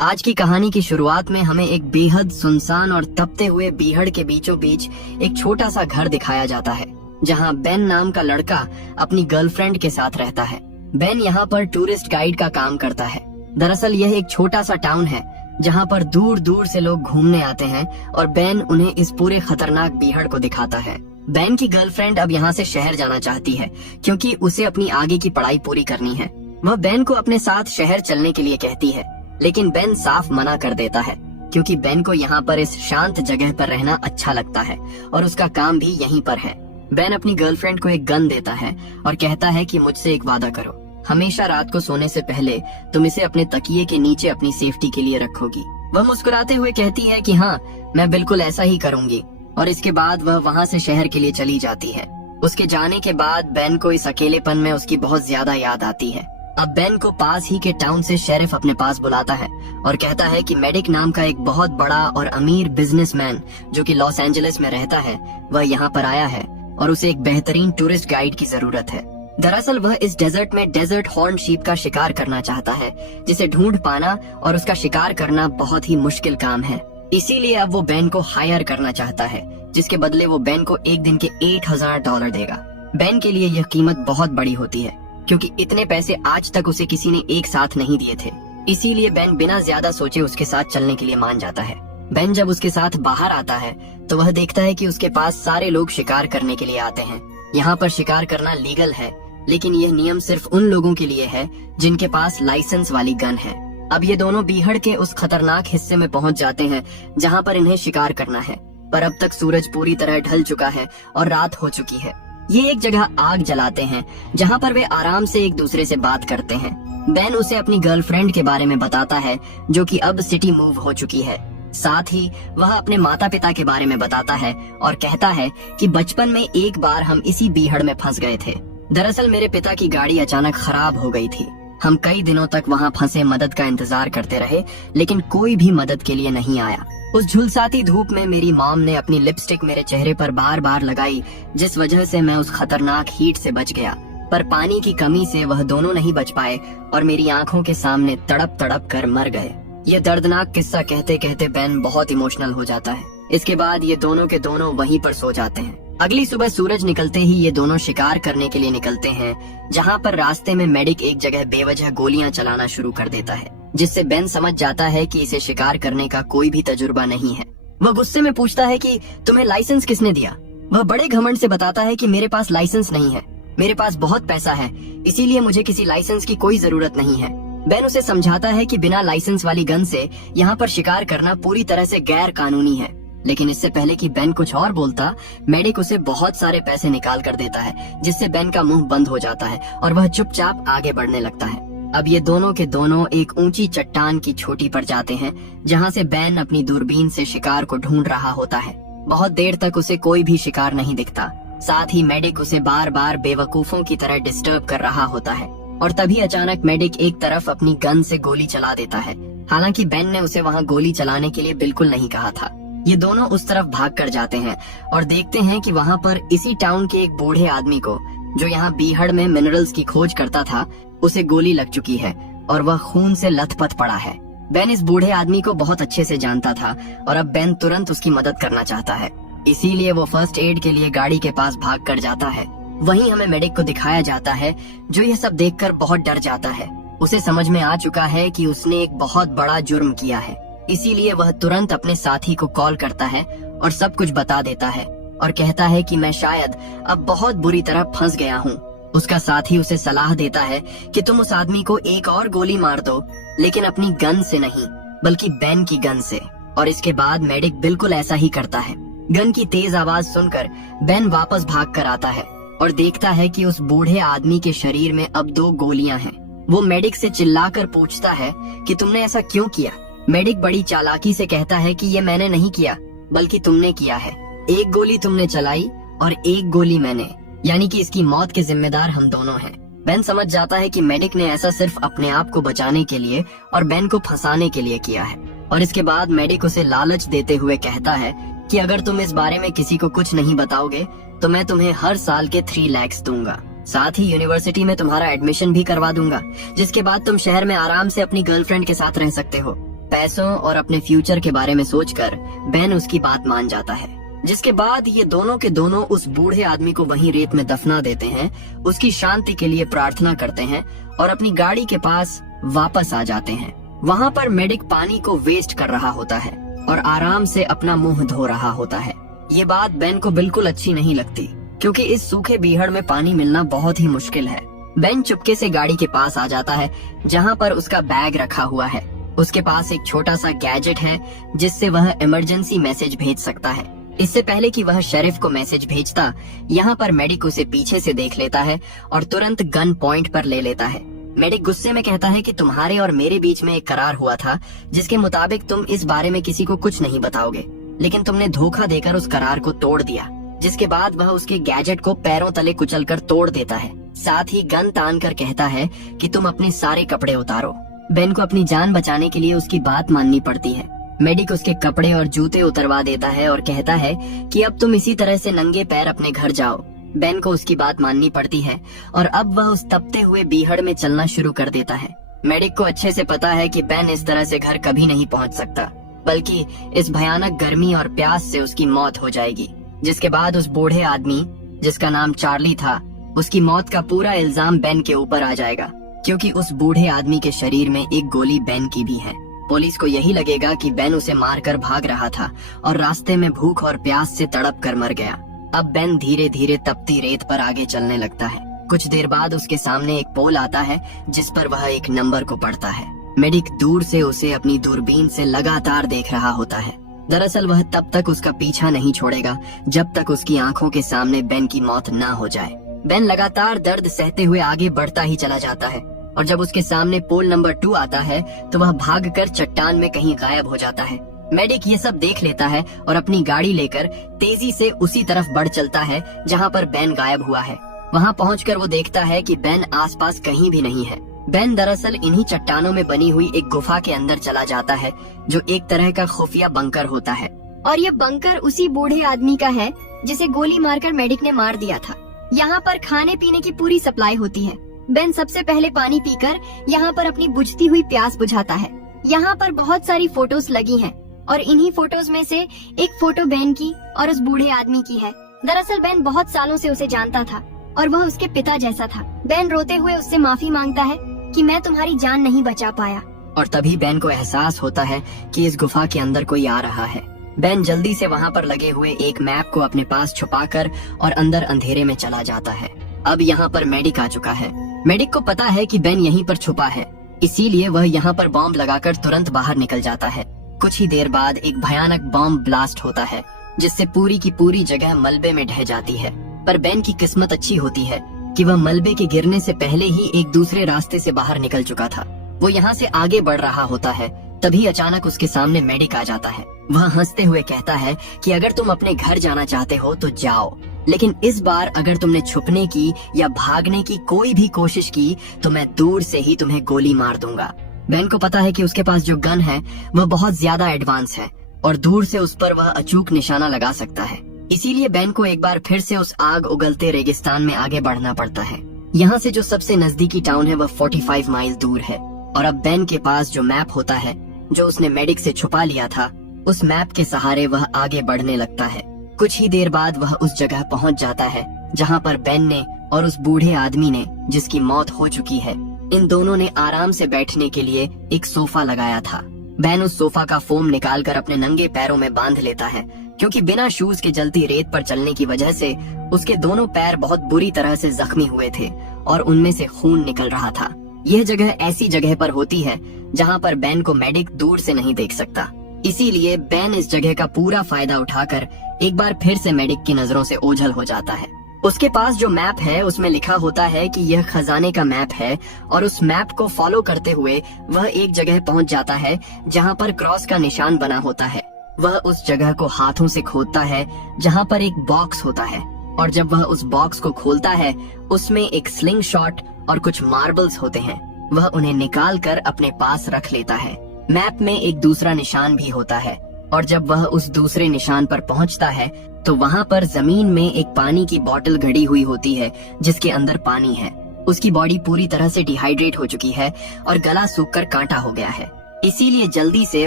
आज की कहानी की शुरुआत में हमें एक बेहद सुनसान और तपते हुए बीहड़ के बीचों बीच एक छोटा सा घर दिखाया जाता है, जहां बेन नाम का लड़का अपनी गर्लफ्रेंड के साथ रहता है। बेन यहाँ पर टूरिस्ट गाइड का काम करता है। दरअसल यह एक छोटा सा टाउन है जहाँ पर दूर दूर से लोग घूमने आते हैं और बेन उन्हें इस पूरे खतरनाक बीहड़ को दिखाता है। बेन की गर्लफ्रेंड अब यहाँ से शहर जाना चाहती है क्योंकि उसे अपनी आगे की पढ़ाई पूरी करनी है। वह बेन को अपने साथ शहर चलने के लिए कहती है, लेकिन बेन साफ मना कर देता है क्योंकि बेन को यहाँ पर इस शांत जगह पर रहना अच्छा लगता है और उसका काम भी यहीं पर है। बेन अपनी गर्लफ्रेंड को एक गन देता है और कहता है कि मुझसे एक वादा करो, हमेशा रात को सोने से पहले तुम इसे अपने तकिए के नीचे अपनी सेफ्टी के लिए रखोगी। वह मुस्कुराते हुए कहती है कि हाँ, मैं बिल्कुल ऐसा ही करूंगी। और इसके बाद वह वहाँ से शहर के लिए चली जाती है। उसके जाने के बाद बेन को इस अकेलेपन में उसकी बहुत ज्यादा याद आती है। अब बेन को पास ही के टाउन से शेरिफ अपने पास बुलाता है और कहता है कि मेडिक नाम का एक बहुत बड़ा और अमीर बिजनेसमैन जो कि लॉस एंजलिस में रहता है, वह यहाँ पर आया है और उसे एक बेहतरीन टूरिस्ट गाइड की जरूरत है। दरअसल वह इस डेजर्ट में डेजर्ट हॉर्न शीप का शिकार करना चाहता है, जिसे ढूंढ पाना और उसका शिकार करना बहुत ही मुश्किल काम है। इसीलिए अब वो बेन को हायर करना चाहता है, जिसके बदले वो बेन को एक दिन के $8,000 देगा। बेन के लिए यह कीमत बहुत बड़ी होती है क्योंकि इतने पैसे आज तक उसे किसी ने एक साथ नहीं दिए थे। इसीलिए बेन बिना ज्यादा सोचे उसके साथ चलने के लिए मान जाता है। बेन जब उसके साथ बाहर आता है तो वह देखता है कि उसके पास सारे लोग शिकार करने के लिए आते हैं। यहाँ पर शिकार करना लीगल है, लेकिन यह नियम सिर्फ उन लोगों के लिए है जिनके पास लाइसेंस वाली गन है। अब ये दोनों बीहड़ के उस खतरनाक हिस्से में पहुंच जाते हैं जहाँ पर इन्हें शिकार करना है, पर अब तक सूरज पूरी तरह ढल चुका है और रात हो चुकी है। ये एक जगह आग जलाते हैं जहाँ पर वे आराम से एक दूसरे से बात करते हैं। बेन उसे अपनी गर्लफ्रेंड के बारे में बताता है जो कि अब सिटी मूव हो चुकी है। साथ ही वह अपने माता पिता के बारे में बताता है और कहता है कि बचपन में एक बार हम इसी बीहड़ में फंस गए थे। दरअसल मेरे पिता की गाड़ी अचानक खराब हो गई थी। हम कई दिनों तक वहाँ फंसे मदद का इंतजार करते रहे, लेकिन कोई भी मदद के लिए नहीं आया। उस झुलसाती धूप में मेरी मॉम ने अपनी लिपस्टिक मेरे चेहरे पर बार बार लगाई, जिस वजह से मैं उस खतरनाक हीट से बच गया। पर पानी की कमी से वह दोनों नहीं बच पाए और मेरी आंखों के सामने तड़प तड़प कर मर गए। ये दर्दनाक किस्सा कहते कहते बेन बहुत इमोशनल हो जाता है। इसके बाद ये दोनों के दोनों वहीं पर सो जाते हैं। अगली सुबह सूरज निकलते ही ये दोनों शिकार करने के लिए निकलते हैं, जहाँ पर रास्ते में मेडिक एक जगह बेवजह गोलियां चलाना शुरू कर देता है, जिससे बेन समझ जाता है कि इसे शिकार करने का कोई भी तजुर्बा नहीं है। वह गुस्से में पूछता है कि तुम्हें लाइसेंस किसने दिया। वह बड़े घमंड से बताता है कि मेरे पास लाइसेंस नहीं है, मेरे पास बहुत पैसा है, इसीलिए मुझे किसी लाइसेंस की कोई जरूरत नहीं है। बेन उसे समझाता है कि बिना लाइसेंस वाली गन से यहाँ पर शिकार करना पूरी तरह से गैर कानूनी है, लेकिन इससे पहले कि बेन कुछ और बोलता, मेडिक उसे बहुत सारे पैसे निकाल कर देता है, जिससे बेन का मुंह बंद हो जाता है और वह चुपचाप आगे बढ़ने लगता है। अब ये दोनों के दोनों एक ऊंची चट्टान की चोटी पर जाते हैं, जहाँ से बेन अपनी दूरबीन से शिकार को ढूंढ रहा होता है। बहुत देर तक उसे कोई भी शिकार नहीं दिखता। साथ ही मेडिक उसे बार बार बेवकूफों की तरह डिस्टर्ब कर रहा होता है और तभी अचानक मेडिक एक तरफ अपनी गन से गोली चला देता है। हालांकि बेन ने उसे वहाँ गोली चलाने के लिए बिल्कुल नहीं कहा था। ये दोनों उस तरफ भाग कर जाते हैं और देखते हैं कि वहाँ पर इसी टाउन के एक बूढ़े आदमी को, जो यहाँ बीहड़ में मिनरल्स की खोज करता था, उसे गोली लग चुकी है और वह खून से लथपथ पड़ा है। बेन इस बूढ़े आदमी को बहुत अच्छे से जानता था और अब बेन तुरंत उसकी मदद करना चाहता है। इसीलिए वो फर्स्ट एड के लिए गाड़ी के पास भाग कर जाता है। वहीं हमें मेडिक को दिखाया जाता है, जो यह सब देखकर बहुत डर जाता है। उसे समझ में आ चुका है कि उसने एक बहुत बड़ा जुर्म किया है, इसीलिए वह तुरंत अपने साथी को कॉल करता है और सब कुछ बता देता है और कहता है कि मैं शायद अब बहुत बुरी तरह फंस गया हूँ। उसका साथी उसे सलाह देता है कि तुम उस आदमी को एक और गोली मार दो, लेकिन अपनी गन से नहीं, बल्कि बेन की गन से। और इसके बाद मेडिक बिल्कुल ऐसा ही करता है। गन की तेज आवाज सुनकर बेन वापस भाग कर आता है और देखता है कि उस बूढ़े आदमी के शरीर में अब 2 गोलियां हैं। वो मेडिक से चिल्लाकर पूछता है कि तुमने ऐसा क्यों किया। मेडिक बड़ी चालाकी से कहता है कि ये मैंने नहीं किया, बल्कि तुमने किया है। एक गोली तुमने चलाई और एक गोली मैंने, यानी कि इसकी मौत के जिम्मेदार हम दोनों हैं। बेन समझ जाता है कि मेडिक ने ऐसा सिर्फ अपने आप को बचाने के लिए और बेन को फंसाने के लिए किया है। और इसके बाद मेडिक उसे लालच देते हुए कहता है कि अगर तुम इस बारे में किसी को कुछ नहीं बताओगे तो मैं तुम्हें हर साल के 3 लाख दूंगा। साथ ही यूनिवर्सिटी में तुम्हारा एडमिशन भी करवा दूंगा, जिसके बाद तुम शहर में आराम से अपनी गर्लफ्रेंड के साथ रह सकते हो। पैसों और अपने फ्यूचर के बारे में सोचकर बेन उसकी बात मान जाता है। जिसके बाद ये दोनों के दोनों उस बूढ़े आदमी को वहीं रेत में दफना देते हैं, उसकी शांति के लिए प्रार्थना करते हैं और अपनी गाड़ी के पास वापस आ जाते हैं। वहाँ पर मेडिक पानी को वेस्ट कर रहा होता है और आराम से अपना मुंह धो रहा होता है। ये बात बेन को बिल्कुल अच्छी नहीं लगती, क्योंकि इस सूखे बीहड़ में पानी मिलना बहुत ही मुश्किल है। बेन चुपके से गाड़ी के पास आ जाता है, जहाँ पर उसका बैग रखा हुआ है। उसके पास एक छोटा सा गैजेट है जिससे वह इमरजेंसी मैसेज भेज सकता है। इससे पहले कि वह शेरिफ को मैसेज भेजता, यहाँ पर मेडिक उसे पीछे से देख लेता है और तुरंत गन पॉइंट पर ले लेता है। मेडिक गुस्से में कहता है कि तुम्हारे और मेरे बीच में एक करार हुआ था जिसके मुताबिक तुम इस बारे में किसी को कुछ नहीं बताओगे, लेकिन तुमने धोखा देकर उस करार को तोड़ दिया। जिसके बाद वह उसके गैजेट को पैरों तले कुचलकर तोड़ देता है। साथ ही गन तान कर कहता है कि तुम अपने सारे कपड़े उतारो। बेन को अपनी जान बचाने के लिए उसकी बात माननी पड़ती है। मेडिक उसके कपड़े और जूते उतरवा देता है और कहता है कि अब तुम इसी तरह से नंगे पैर अपने घर जाओ। बेन को उसकी बात माननी पड़ती है और अब वह उस तपते हुए बीहड़ में चलना शुरू कर देता है। मेडिक को अच्छे से पता है कि बेन इस तरह से घर कभी नहीं पहुंच सकता, बल्कि इस भयानक गर्मी और प्यास से उसकी मौत हो जाएगी। जिसके बाद उस बूढ़े आदमी, जिसका नाम चार्ली था, उसकी मौत का पूरा इल्जाम बेन के ऊपर आ जाएगा, क्योंकि उस बूढ़े आदमी के शरीर में एक गोली बेन की भी है। पुलिस को यही लगेगा कि बेन उसे मारकर भाग रहा था और रास्ते में भूख और प्यास से तड़प कर मर गया। अब बेन धीरे धीरे तपती रेत पर आगे चलने लगता है। कुछ देर बाद उसके सामने एक पोल आता है जिस पर वह एक नंबर को पढ़ता है। मेडिक दूर से उसे अपनी दूरबीन से लगातार देख रहा होता है। दरअसल वह तब तक उसका पीछा नहीं छोड़ेगा जब तक उसकी आंखों के सामने बेन की मौत ना हो जाए। बेन लगातार दर्द सहते हुए आगे बढ़ता ही चला जाता है और जब उसके सामने पोल नंबर 2 आता है तो वह भागकर चट्टान में कहीं गायब हो जाता है। मेडिक ये सब देख लेता है और अपनी गाड़ी लेकर तेजी से उसी तरफ बढ़ चलता है जहाँ पर बेन गायब हुआ है। वहाँ पहुंचकर वो देखता है कि बेन आसपास कहीं भी नहीं है। बेन दरअसल इन्हीं चट्टानों में बनी हुई एक गुफा के अंदर चला जाता है, जो एक तरह का खुफिया बंकर होता है। और ये बंकर उसी बूढ़े आदमी का है जिसे गोली मारकर मेडिक ने मार दिया था। यहाँ पर खाने पीने की पूरी सप्लाई होती है। बेन सबसे पहले पानी पीकर यहाँ पर अपनी बुझती हुई प्यास बुझाता है। यहाँ पर बहुत सारी फोटोज लगी हैं और इन्हीं फोटोज में से एक फोटो बेन की और उस बूढ़े आदमी की है। दरअसल बेन बहुत सालों से उसे जानता था और वह उसके पिता जैसा था। बेन रोते हुए उससे माफी मांगता है कि मैं तुम्हारी जान नहीं बचा पाया। और तभी बेन को एहसास होता है कि इस गुफा के अंदर कोई आ रहा है। बेन जल्दी से वहाँ पर लगे हुए एक मैप को अपने पास छुपाकर और अंदर अंधेरे में चला जाता है। अब यहाँ पर मेडिक आ चुका है। मेडिक को पता है कि बेन यहीं पर छुपा है, इसीलिए वह यहाँ पर बॉम्ब लगाकर तुरंत बाहर निकल जाता है। कुछ ही देर बाद एक भयानक बॉम्ब ब्लास्ट होता है जिससे पूरी की पूरी जगह मलबे में ढह जाती है। पर बेन की किस्मत अच्छी होती है कि वह मलबे के गिरने से पहले ही एक दूसरे रास्ते से बाहर निकल चुका था। वो यहाँ से आगे बढ़ रहा होता है, तभी अचानक उसके सामने मेडिक आ जाता है। वह हंसते हुए कहता है कि अगर तुम अपने घर जाना चाहते हो तो जाओ, लेकिन इस बार अगर तुमने छुपने की या भागने की कोई भी कोशिश की तो मैं दूर से ही तुम्हें गोली मार दूंगा। बेन को पता है कि उसके पास जो गन है वह बहुत ज्यादा एडवांस है और दूर से उस पर वह अचूक निशाना लगा सकता है। इसीलिए बेन को एक बार फिर से उस आग उगलते रेगिस्तान में आगे बढ़ना पड़ता है। यहाँ से जो सबसे नजदीकी टाउन है वह 45 माइल दूर है और अब बेन के पास जो मैप होता है जो उसने मेडिक से छुपा लिया था, उस मैप के सहारे वह आगे बढ़ने लगता है। कुछ ही देर बाद वह उस जगह पहुंच जाता है जहां पर बेन ने और उस बूढ़े आदमी ने, जिसकी मौत हो चुकी है, इन दोनों ने आराम से बैठने के लिए एक सोफा लगाया था। बेन उस सोफा का फोम निकालकर अपने नंगे पैरों में बांध लेता है, क्योंकि बिना शूज के जलती रेत पर चलने की वजह से उसके दोनों पैर बहुत बुरी तरह से जख्मी हुए थे और उनमें से खून निकल रहा था। यह जगह ऐसी जगह पर होती है जहां पर बेन को मेडिक दूर से नहीं देख सकता। इसीलिए बेन इस जगह का पूरा फायदा उठाकर एक बार फिर से मेडिक की नजरों से ओझल हो जाता है। उसके पास जो मैप है उसमें लिखा होता है कि यह खजाने का मैप है और उस मैप को फॉलो करते हुए वह एक जगह पहुंच जाता है जहां पर क्रॉस का निशान बना होता है। वह उस जगह को हाथों से खोदता है जहां पर एक बॉक्स होता है और जब वह उस बॉक्स को खोलता है उसमें एक स्लिंग शॉट और कुछ मार्बल्स होते हैं। वह उन्हें निकाल कर अपने पास रख लेता है। मैप में एक दूसरा निशान भी होता है और जब वह उस दूसरे निशान पर पहुंचता है तो वहां पर जमीन में एक पानी की बोतल गड़ी हुई होती है जिसके अंदर पानी है। उसकी बॉडी पूरी तरह से डिहाइड्रेट हो चुकी है और गला सूखकर कांटा हो गया है। इसीलिए जल्दी से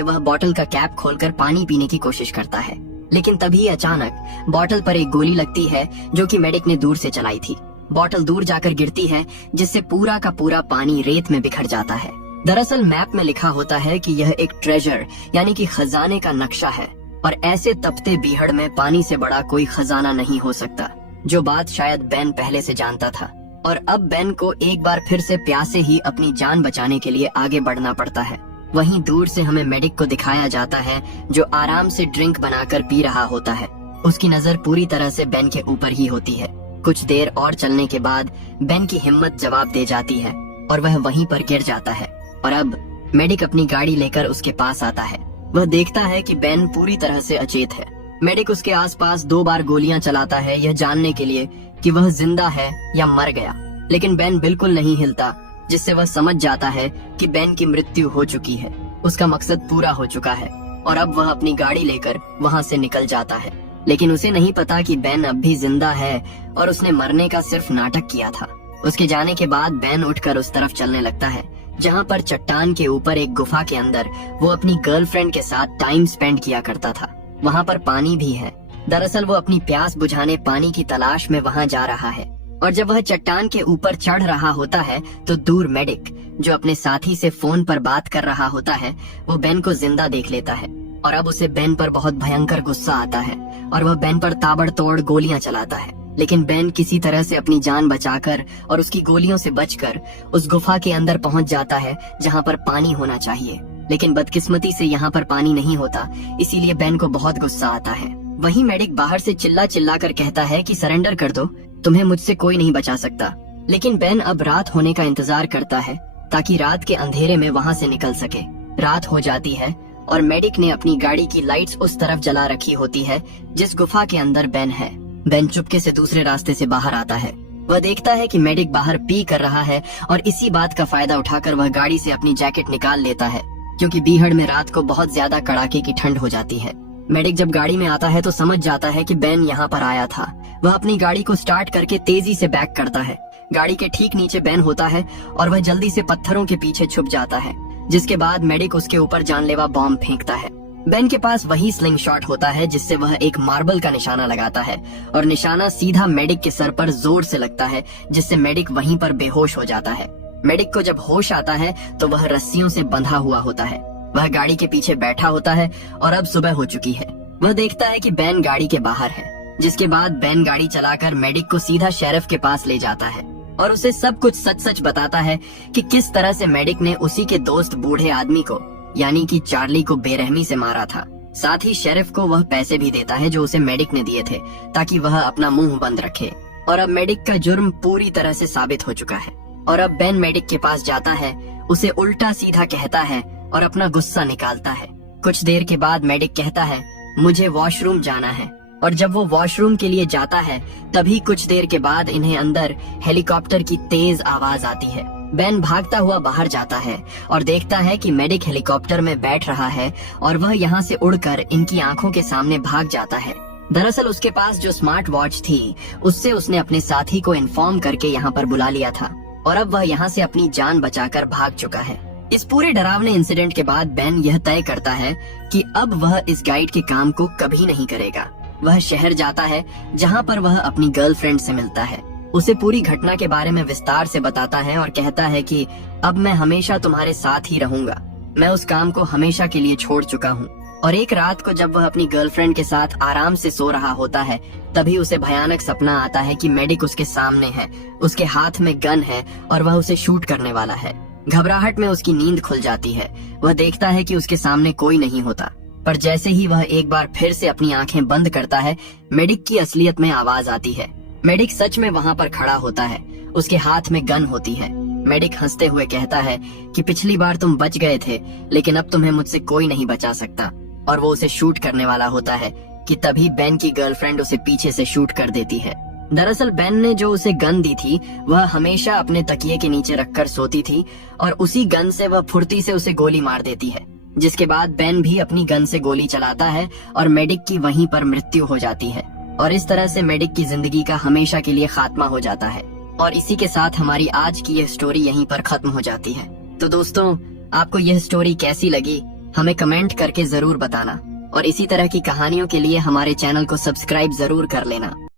वह बॉटल का कैप खोलकर पानी पीने की कोशिश करता है, लेकिन तभी अचानक बॉटल पर एक गोली लगती है जो कि मेडिक ने दूर से चलाई थी। बॉटल दूर जाकर गिरती है, जिससे पूरा का पूरा पानी रेत में बिखर जाता है। दरअसल मैप में लिखा होता है कि यह एक ट्रेजर यानी कि खजाने का नक्शा है, और ऐसे तपते बीहड़ में पानी से बड़ा कोई खजाना नहीं हो सकता, जो बात शायद बेन पहले से जानता था। और अब बेन को एक बार फिर से प्यासे ही अपनी जान बचाने के लिए आगे बढ़ना पड़ता है। वहीं दूर से हमें मेडिक को दिखाया जाता है, जो आराम से ड्रिंक बनाकर पी रहा होता है। उसकी नजर पूरी तरह से बेन के ऊपर ही होती है। कुछ देर और चलने के बाद बेन की हिम्मत जवाब दे जाती है और वह वहीं पर गिर जाता है। और अब मेडिक अपनी गाड़ी लेकर उसके पास आता है। वह देखता है कि बेन पूरी तरह से अचेत है। मेडिक उसके आसपास 2 बार गोलियां चलाता है, यह जानने के लिए कि वह जिंदा है या मर गया, लेकिन बेन बिल्कुल नहीं हिलता, जिससे वह समझ जाता है कि बेन की मृत्यु हो चुकी है, उसका मकसद पूरा हो चुका है और अब वह अपनी गाड़ी लेकर वहां से निकल जाता है। लेकिन उसे नहीं पता कि बेन अब भी जिंदा है और उसने मरने का सिर्फ नाटक किया था। उसके जाने के बाद बेन उठकर उस तरफ चलने लगता है जहां पर चट्टान के ऊपर एक गुफा के अंदर वो अपनी गर्लफ्रेंड के साथ टाइम स्पेंड किया करता था। वहां पर पानी भी है। दरअसल वो अपनी प्यास बुझाने पानी की तलाश में वहां जा रहा है, और जब वह चट्टान के ऊपर चढ़ रहा होता है तो दूर मेडिक, जो अपने साथी से फोन पर बात कर रहा होता है, वो बेन को जिंदा देख लेता है। और अब उसे बेन पर बहुत भयंकर गुस्सा आता है और वह बेन पर ताबड़तोड़ गोलियां चलाता है। लेकिन बेन किसी तरह से अपनी जान बचाकर और उसकी गोलियों से बचकर उस गुफा के अंदर पहुंच जाता है जहां पर पानी होना चाहिए। लेकिन बदकिस्मती से यहाँ पर पानी नहीं होता, इसीलिए बेन को बहुत गुस्सा आता है। वहीं मेडिक बाहर से चिल्ला चिल्ला कर कहता है कि सरेंडर कर दो, तुम्हें मुझसे कोई नहीं बचा सकता। लेकिन बेन अब रात होने का इंतजार करता है ताकि रात के अंधेरे में वहाँ से निकल सके। रात हो जाती है और मेडिक ने अपनी गाड़ी की लाइट्स उस तरफ जला रखी होती है जिस गुफा के अंदर बेन है। बेन चुपके से दूसरे रास्ते से बाहर आता है। वह देखता है कि मेडिक बाहर पी कर रहा है और इसी बात का फायदा उठाकर वह गाड़ी से अपनी जैकेट निकाल लेता है, क्योंकि बीहड़ में रात को बहुत ज्यादा कड़ाके की ठंड हो जाती है। मेडिक जब गाड़ी में आता है तो समझ जाता है कि बेन यहाँ पर आया था। वह अपनी गाड़ी को स्टार्ट करके तेजी से बैक करता है। गाड़ी के ठीक नीचे बेन होता है और वह जल्दी से पत्थरों के पीछे छुप जाता है, जिसके बाद मेडिक उसके ऊपर जानलेवा बॉम्ब फेंकता है। बेन के पास वही स्लिंग शॉट होता है जिससे वह एक मार्बल का निशाना लगाता है और निशाना सीधा मेडिक के सर पर जोर से लगता है, जिससे मेडिक वहीं पर बेहोश हो जाता है। मेडिक को जब होश आता है तो वह रस्सियों से बंधा हुआ होता है। वह गाड़ी के पीछे बैठा होता है और अब सुबह हो चुकी है। वह देखता है कि बेन गाड़ी के बाहर है, जिसके बाद बेन गाड़ी चलाकर मेडिक को सीधा शेरिफ के पास ले जाता है और उसे सब कुछ सच सच बताता है कि किस तरह से मेडिक ने उसी के दोस्त बूढ़े आदमी को, यानी कि चार्ली को बेरहमी से मारा था। साथ ही शेरिफ को वह पैसे भी देता है जो उसे मेडिक ने दिए थे, ताकि वह अपना मुंह बंद रखे। और अब मेडिक का जुर्म पूरी तरह से साबित हो चुका है और अब बेन मेडिक के पास जाता है, उसे उल्टा सीधा कहता है और अपना गुस्सा निकालता है। कुछ देर के बाद मेडिक कहता है, मुझे वॉशरूम जाना है। और जब वो वॉशरूम के लिए जाता है तभी कुछ देर के बाद इन्हें अंदर हेलीकॉप्टर की तेज आवाज आती है। बेन भागता हुआ बाहर जाता है और देखता है कि मेडिक हेलीकॉप्टर में बैठ रहा है और वह यहाँ से उड़कर इनकी आंखों के सामने भाग जाता है। दरअसल उसके पास जो स्मार्ट वॉच थी उससे उसने अपने साथी को इन्फॉर्म करके यहाँ पर बुला लिया था और अब वह यहाँ से अपनी जान बचाकर भाग चुका है। इस पूरे डरावने इंसिडेंट के बाद बेन यह तय करता है कि अब वह इस गाइड के काम को कभी नहीं करेगा। वह शहर जाता है जहाँ पर वह अपनी गर्लफ्रेंड से मिलता है, उसे पूरी घटना के बारे में विस्तार से बताता है और कहता है कि अब मैं हमेशा तुम्हारे साथ ही रहूंगा, मैं उस काम को हमेशा के लिए छोड़ चुका हूँ। और एक रात को जब वह अपनी गर्लफ्रेंड के साथ आराम से सो रहा होता है तभी उसे भयानक सपना आता है कि मेडिक उसके सामने है, उसके हाथ में गन है और वह उसे शूट करने वाला है। घबराहट में उसकी नींद खुल जाती है। वह देखता है कि उसके सामने कोई नहीं होता, पर जैसे ही वह एक बार फिर से अपनी आंखें बंद करता है मेडिक की असलियत में आवाज आती है। मेडिक सच में वहाँ पर खड़ा होता है, उसके हाथ में गन होती है। मेडिक हंसते हुए कहता है कि पिछली बार तुम बच गए थे लेकिन अब तुम्हें मुझसे कोई नहीं बचा सकता, और वो उसे शूट करने वाला होता है कि तभी बेन की गर्लफ्रेंड उसे पीछे से शूट कर देती है। दरअसल बेन ने जो उसे गन दी थी वह हमेशा अपने तकिए के नीचे रखकर सोती थी और उसी गन से वह फुर्ती से उसे गोली मार देती है, जिसके बाद बेन भी अपनी गन से गोली चलाता है और मेडिक की वहीं पर मृत्यु हो जाती है और इस तरह से मेडिक की जिंदगी का हमेशा के लिए खात्मा हो जाता है। और इसी के साथ हमारी आज की यह स्टोरी यहीं पर खत्म हो जाती है। तो दोस्तों, आपको यह स्टोरी कैसी लगी हमें कमेंट करके जरूर बताना और इसी तरह की कहानियों के लिए हमारे चैनल को सब्सक्राइब जरूर कर लेना।